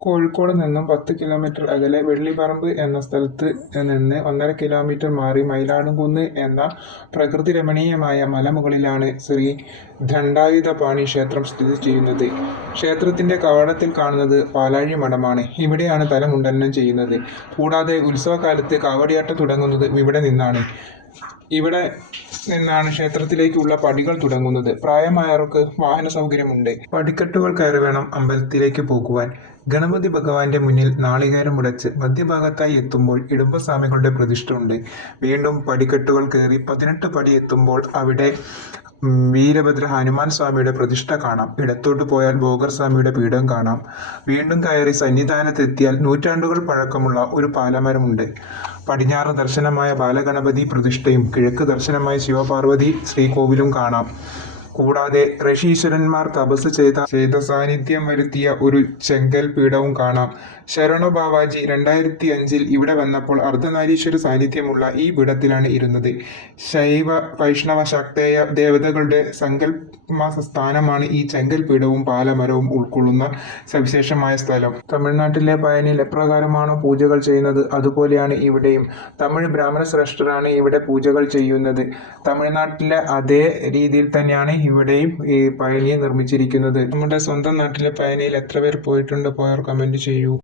കോഴിക്കോട് നിന്നും 10 കിലോമീറ്റർ അകലെ വെള്ളിപ്പറമ്പ് എന്ന സ്ഥലത്ത് നിന്ന് 1.5 കിലോമീറ്റർ മാറി മയിലാടുംകുന്ന് എന്ന പ്രകൃതിരമണീയമായ മലമുകളിലാണ് ശ്രീ ദണ്ഡായുധപാണി ക്ഷേത്രം സ്ഥിതി ചെയ്യുന്നത്. ക്ഷേത്രത്തിന്റെ കവാടത്തിൽ കാണുന്നത് പാലാഴി മഠമാണ്. ഇവിടെയാണ് തലമുണ്ഡനം ചെയ്യുന്നത്. കൂടാതെ ഉത്സവകാലത്ത് കാവടിയാട്ടം തുടങ്ങുന്നത് ഇവിടെ നിന്നാണ്. ഇവിടെ നിന്നാണ് ക്ഷേത്രത്തിലേക്കുള്ള പടികൾ തുടങ്ങുന്നത്. പ്രായമായവർക്ക് വാഹന സൗകര്യമുണ്ട്. പടിക്കെട്ടുകൾ കയറി വേണം അമ്പലത്തിലേക്ക് പോകുവാൻ. ഗണപതി ഭഗവാന്റെ മുന്നിൽ നാളികേരം ഉടച്ച് മധ്യഭാഗത്തായി എത്തുമ്പോൾ ഇടുമ്പസ്വാമികളുടെ പ്രതിഷ്ഠ ഉണ്ട്. വീണ്ടും പടിക്കെട്ടുകൾ കയറി 18 പടി എത്തുമ്പോൾ അവിടെ വീരഭദ്ര ഹനുമാൻ സ്വാമിയുടെ പ്രതിഷ്ഠ കാണാം. ഇടത്തോട്ട് പോയാൽ ഭോഗർ സ്വാമിയുടെ പീഠം കാണാം. വീണ്ടും കയറി സന്നിധാനത്തെത്തിയാൽ നൂറ്റാണ്ടുകൾ പഴക്കമുള്ള ഒരു പാലമരമുണ്ട്. പടിഞ്ഞാറ് ദർശനമായ ബാലഗണപതി പ്രതിഷ്ഠയും കിഴക്ക് ദർശനമായ ശിവപാർവതി ശ്രീകോവിലും കാണാം. കൂടാതെ ഋഷീശ്വരന്മാർ തപസ് ചെയ്ത സാന്നിധ്യം വരുത്തിയ ഒരു ചെങ്കൽ പീഠവും കാണാം. ശരണ ബാവാജി 2005 ഇവിടെ വന്നപ്പോൾ അർദ്ധനാരീശ്വര സാന്നിധ്യമുള്ള ഈ പീഠത്തിലാണ് ഇരുന്നത്. ശൈവ വൈഷ്ണവ ശാക്തേയ ദേവതകളുടെ സങ്കല്പ സ്ഥാനമാണ് ഈ ചെങ്കൽ പീഠവും പാലമരവും ഉൾക്കൊള്ളുന്ന സവിശേഷമായ സ്ഥലം. തമിഴ്നാട്ടിലെ പഴനിയിൽ എപ്രകാരമാണോ പൂജകൾ ചെയ്യുന്നത് അതുപോലെയാണ് ഇവിടെയും. തമിഴ് ബ്രാഹ്മണ ശ്രേഷ്ഠരാണ് ഇവിടെ പൂജകൾ ചെയ്യുന്നത്. തമിഴ്നാട്ടിലെ അതേ രീതിയിൽ തന്നെയാണ് ഇവിടെയും ഈ പഴനിയെ നിർമ്മിച്ചിരിക്കുന്നത്. നമ്മുടെ സ്വന്തം നാട്ടിലെ പഴനിയിൽ എത്ര പേർ പോയിട്ടുണ്ട്? പോയവർ കമന്റ് ചെയ്യൂ.